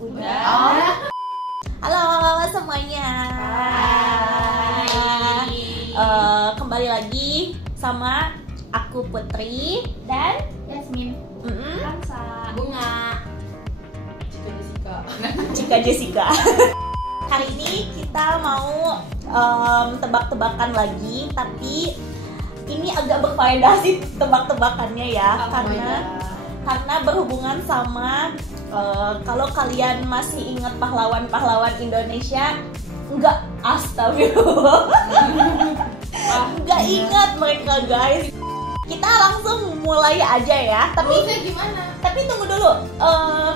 Udah. Halo semuanya. Kembali lagi sama aku Putri dan Yasmin. Kamsa. Bunga. Cika Jessica. Hari ini kita mau tebak-tebakan lagi, tapi ini agak berfaedah sih tebak-tebakannya ya, karena berhubungan sama kalau kalian masih ingat pahlawan-pahlawan Indonesia, enggak, astagfirullah, enggak ingat mereka guys. Kita langsung mulai aja ya. Tapi gimana? Tapi tunggu dulu.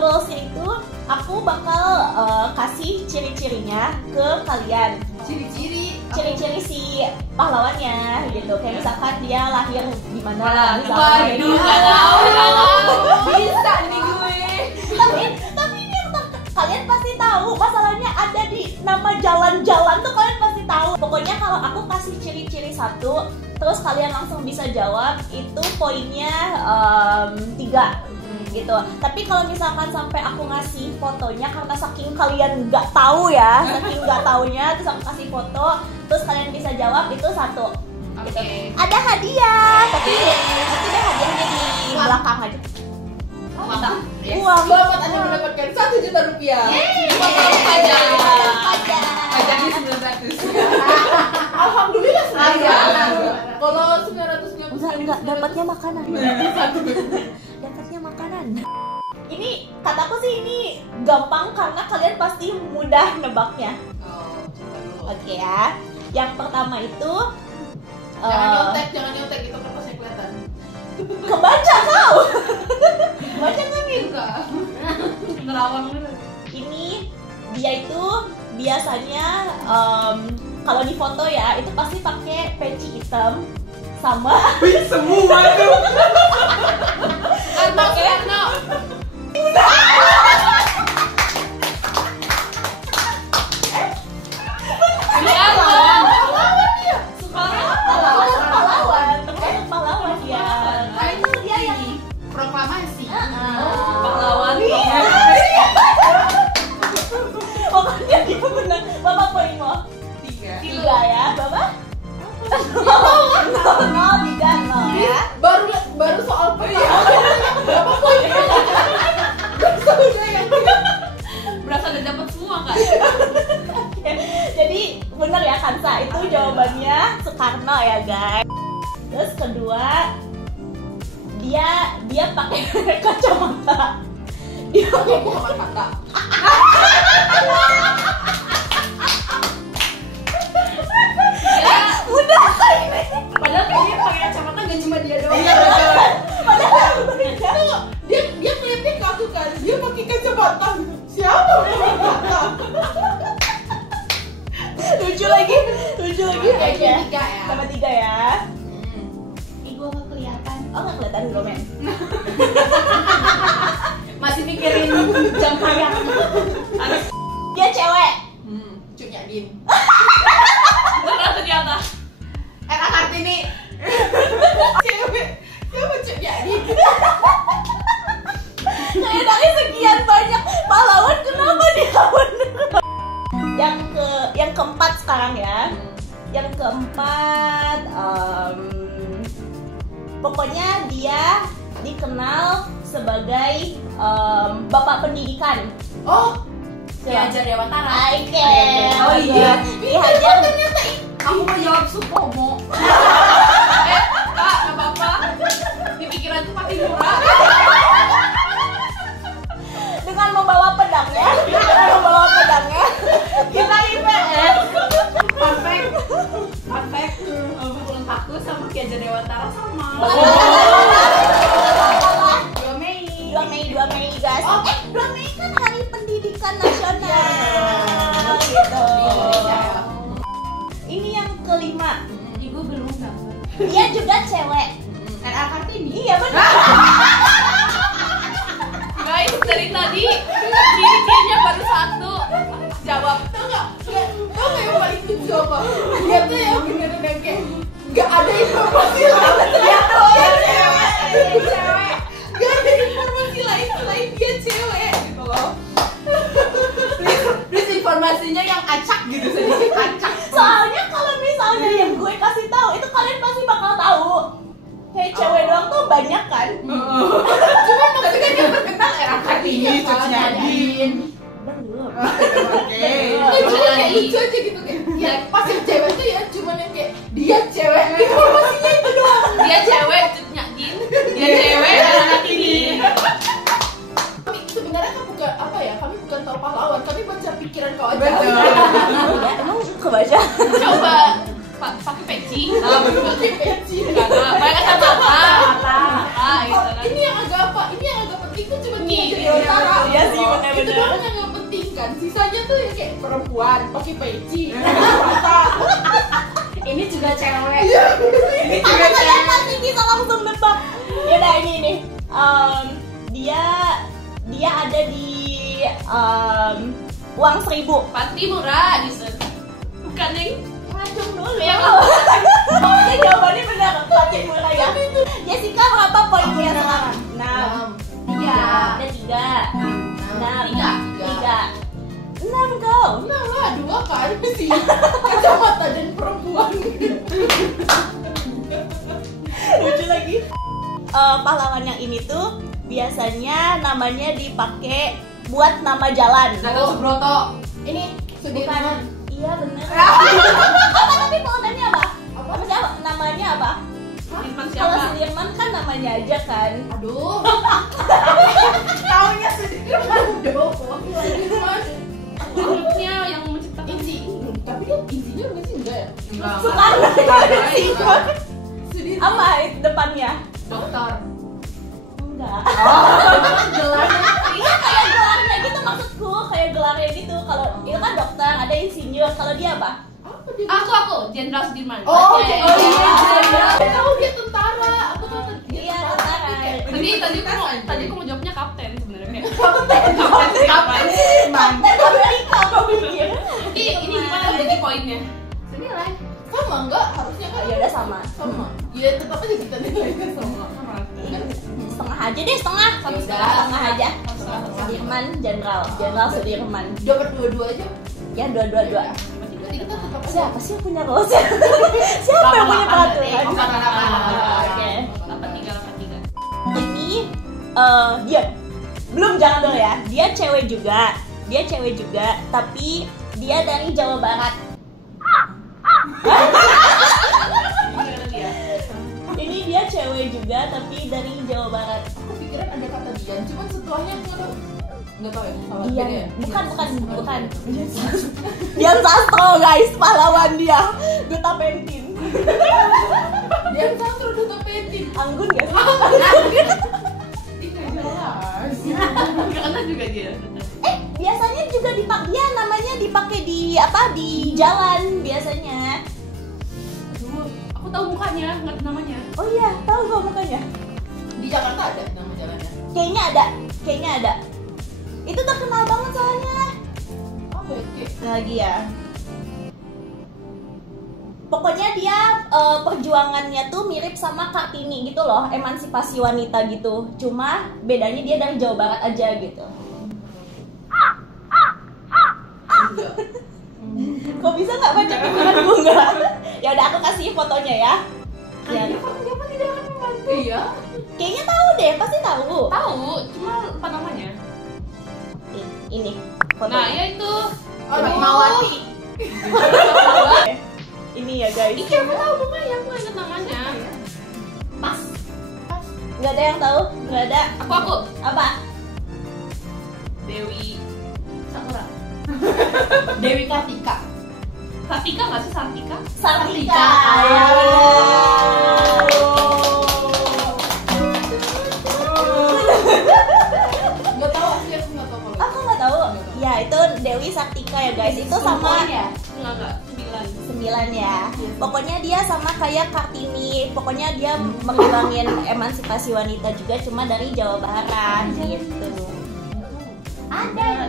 Rulesnya itu aku bakal kasih ciri-cirinya ke kalian. Ciri-ciri si pahlawannya gitu. Kayak misalkan dia lahir di mana, misalkan. Nggak tahu. Bisa nih gue. Tapi ini kalian pasti tahu. Masalahnya ada di nama jalan-jalan tuh, kalian pasti tahu. Pokoknya kalau aku kasih ciri-ciri satu, terus kalian langsung bisa jawab, itu poinnya 3 gitu. Tapi kalau misalkan sampai aku ngasih fotonya, karena saking kalian nggak tahu ya, saking nggak taunya, terus aku kasih foto, terus kalian bisa jawab, itu 1 gitu. Ada hadiah, tapi deh hadiahnya di belakang aja. Mantap. Uang. Selamat Anda mendapatkan 1 juta rupiah. Pajaknya 900. Alhamdulillah 900. Kalau 900 Enggak, dapatnya makanan. Dapatnya makanan. Ini kataku sih ini gampang karena kalian pasti mudah nebaknya. Oh, coba dulu. Oke ya. Yang pertama itu Jangan nyontek itu kertasnya kelihatan. kebaca kau. Baca kan Enggak. Nerawang dulu. ini dia itu biasanya kalau di foto ya itu pasti pakai peci hitam sama Semua tuh. Karno. pahlawan ya. Nah, itu dia yang proklamasi. Pahlawan. Pokoknya dia benar. Bapak poin mau 3 ya, Bapak? 0 ya. Baru soal pertama. Berapa poinnya? Berasa udah dapat semua kan? Jadi benar ya Kansa, itu jawabannya Soekarno ya guys. Terus kedua, dia pakai kacamata. Dia pakai kata. mudah ini. Padahal kayaknya pakai kacamata gak cuma dia doang. Padahal Dia kelihatan ke aku kan. Dia pakai kacamata. Siapa pakai kacamata? lucu lagi kayaknya. 3 ya. Sama 3 ya. Gue nggak kelihatan. Oh nggak kelihatan dulu men. Masih mikirin jam sayang. Dia cewek. Cuk Nyadin. Beneran ternyata. Era Kartini. Cewek. Siapa Cuk Nyadin? Kayak dari sekian banyak pahlawan, kenapa dia bener? Yang keempat sekarang ya. Yang keempat, pokoknya dia dikenal sebagai bapak pendidikan. Oh, Ki Siapa? Hajar Dewantara. Oke. Oh iya. Ki Hajar. Ternyata aku mau jawab Supomo. Kak, nggak apa-apa. Di pikiran tuh makin murah. Dengan membawa pedangnya. Kita IPS. Fun fact. Ulang aku sama Ki Hajar Dewantara sama. 2 Mei. 2 Mei guys. 2 Mei kan Hari Pendidikan Nasional. Gitu. Ini yang kelima. Ibu belum dapat. Dia juga cewek. Era Kartini. Iya benar. Guys, dari tadi ciri-cirinya baru 1. Jawab. Tau nggak yang paling lucu apa? Dia tuh yang beneran yang kayak nggak ada informasi lain. Dia tuh cewek. Gak ada informasi lain selain dia cewek gitu loh. Belum. Oke. Cuma kayak lucu aja gitu kayak ya pas yang cewek tuh ya cuman yang kayak dia cewek informasinya itu doang. Dia cewek cutnya gin. Dia cewek anak ini. Kami sebenarnya kan bukan apa ya, kami bukan tahu pahlawan, kami baca pikiran kau aja. Betul. Ya, emang kebaca. Coba pakai peci. Pakai peci. Banyak kata-kata. Gitu kan. Ini yang agak penting tuh cuma Nih, dia jadi utara. Iya sih, Itu benar-benar. doang yang nggak penting kan. Sisanya tuh ya kayak perempuan pakai peci. Mata. Ini juga cewek. Ini juga Kalian pasti bisa langsung nebak. Yaudah ini nih. Dia ada di uang 1000. Pasti murah di bukan yang Ngacung dulu. yang Ya jawabannya benar. Pasti murah ya. Jessica berapa poinnya sekarang? 6. 3. Ada 3. 6. Tiga. 6 kau. Nah lah, 2 kan sih. Kacamata dan perempuan. Lucu lagi. Pahlawan yang ini tuh biasanya namanya dipakai buat nama jalan. Gatot Subroto. Ini Sudirman. Iya bener. Apa tapi panggilannya apa? Apa? Siapa? Namanya apa? Sudirman Kalau siapa? Sudirman kan namanya aja kan. Aduh. Taunya Sudirman. Aduh. Sudirman. Makhluknya yang menciptakan. Insi. Tapi dia insinyur nggak sih? Enggak ya? Soekarno. Sudirman. Apa itu depannya? Dokter. Enggak. Gelarnya. Iya kayak gelarnya gitu maksudku, kayak gelarnya gitu. Kalau itu kan dokter, ada insinyur. Kalau dia apa? Apa dia? Aku Jenderal Sudirman. Oh, Oke. oh iya. Aku tahu dia tentara. Aku tahu dia Iya, tentara. tentara. Tadi aku mau jawabnya kapten sebenarnya. Kapten Sudirman. Dan Amerika kau pikir? Ini gimana jadi poinnya? 9. Sama enggak? Harusnya kan Ya udah sama. sama. Ya tetap aja kita nilainya sama. Setengah aja deh, setengah. Setengah aja. Sudirman, Jenderal Sudirman. Dapat dua-dua aja. Ya dua-dua. Berarti kita tetap aja. Siapa sih yang punya rules? Siapa yang punya peraturan? Oke. 83. Ini dia belum, jangan dulu ya. Dia cewek juga, tapi dia dari Jawa Barat. Gimana dia? Ini dia cewek juga, tapi dari Jawa Barat. Aku pikiran ada kata Dian, cuman setelahnya aku nggak tahu. Nggak tahu ya. Salah Dian, beda ya? bukan. Dian Sastro guys, pahlawan dia. Duta Pentin. Dian Sastro udah tapetin. Anggun gak sih? Tidak jelas. Karena juga dia. Biasanya juga dia namanya dipakai di jalan biasanya. Aduh, aku tahu mukanya, nggak tahu namanya. Oh iya, tahu gak makanya? Di Jakarta ada nama jalannya. Kayaknya ada. Itu terkenal banget soalnya. Apa ya? Kayak Lagi ya. Pokoknya dia perjuangannya tuh mirip sama Kartini gitu loh, emansipasi wanita gitu. Cuma bedanya dia dari Jawa Barat aja gitu. Kok bisa nggak baca pikiran gue nggak? Ya udah aku kasih fotonya ya. Ya. Kenapa tidak akan membantu? Iya. Kayaknya tahu deh, pasti tahu. Tahu, cuma lupa namanya. Ini Nah, fotonya. ya itu. Fatmawati. Ini ya guys. Iya, aku tahu mukanya, aku ingat namanya. Pas. Nggak ada yang tahu? Nggak ada. Aku. Apa? Dewi Sakura. Dewi Kartika. Kartika nggak sih Sartika? Sartika. Iya. Nggak tahu aku nggak tahu kalau. Aku nggak tahu. Ya itu Dewi Sartika ya guys. Itu sama Enggak, 9. 9 ya. Pokoknya dia sama kayak Kartini. Pokoknya dia mengembangin emansipasi wanita juga, cuma dari Jawa Barat gitu. Ada.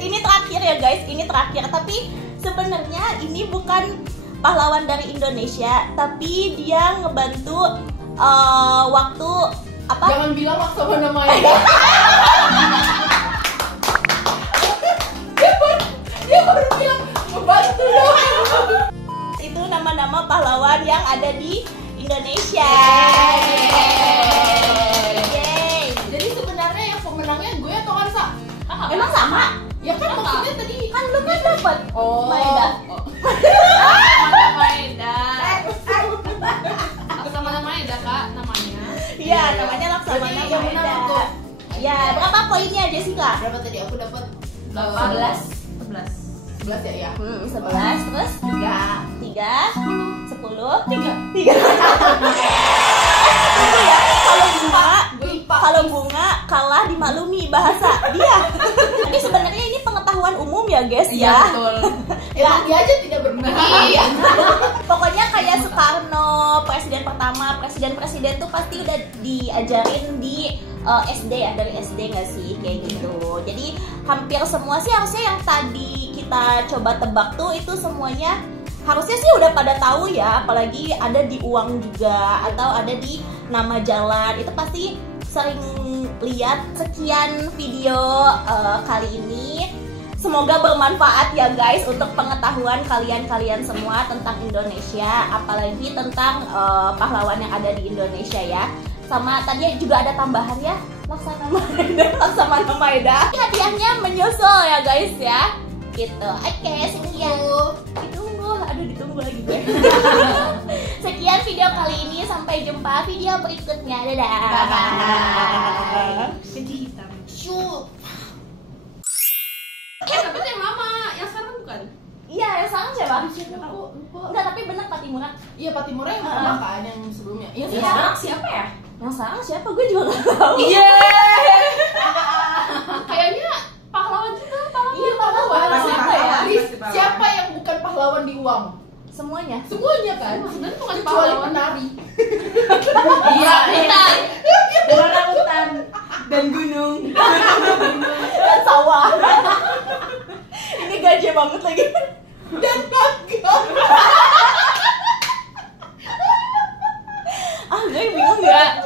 Ini terakhir ya guys, ini terakhir. Tapi sebenarnya ini bukan pahlawan dari Indonesia, tapi dia ngebantu waktu apa? Jangan bilang sama namanya. Dia baru bilang membantu dong. Itu nama-nama pahlawan yang ada di Indonesia. Jadi sebenarnya yang pemenangnya gue atau Kansa? Emang sama? Ya kan maksudnya tadi Kan lu kan dapet Maeda. Sama Maeda. Laksamana Maeda kak namanya. Iya, namanya Laksamana Berarti yang benar Maeda. aku. Ya, berapa poinnya Jessica? berapa tadi aku dapat 11. 11 ya ya. 11, terus 3, 10, 3. Tunggu ya, kalau bunga kalah dimaklumi bahasa dia. Tapi sebenarnya ini pengetahuan umum ya guys Iya ya. betul. Emang dia aja tidak berguna. Iya. Pokoknya kayak Soekarno, presiden pertama, presiden tuh pasti udah diajarin di SD ya, dari SD nggak sih kayak gitu. Jadi hampir semua sih harusnya yang tadi kita coba tebak tuh itu semuanya harusnya sih udah pada tahu ya, apalagi ada di uang juga atau ada di nama jalan, itu pasti sering lihat. Sekian video kali ini, semoga bermanfaat ya guys untuk pengetahuan kalian semua tentang Indonesia, apalagi tentang pahlawan yang ada di Indonesia ya. Sama tadi juga ada tambahan ya, Laksamana Maeda. Hadiahnya menyusul ya guys ya. Gitu. Oke, sekian. Ditunggu lagi gue. Sekian video kali ini, sampai jumpa video berikutnya. Dadah. Bye. Peci hitam. Shoot. Tapi itu yang lama, yang sekarang bukan? Iya, yang sekarang siapa? Lupa. Enggak, tapi bener Patimura. Iya Patimura yang pertama kan yang sebelumnya. Iya Iya. sekarang Siapa ya? Yang sekarang siapa? Gue juga gak tahu. Iya. Kayaknya pahlawan juga, pahlawan. Iya, pahlawan. Siapa ya? Riz, siapa yang bukan pahlawan di uang? Semuanya. Semuanya kan? Sebenarnya bukan Kecuali pahlawan. penari. Iya, hutan. Orangutan dan gunung. Dan sawah. Ini gajah banget lagi. Dan naga. Ah, gue bingung ya.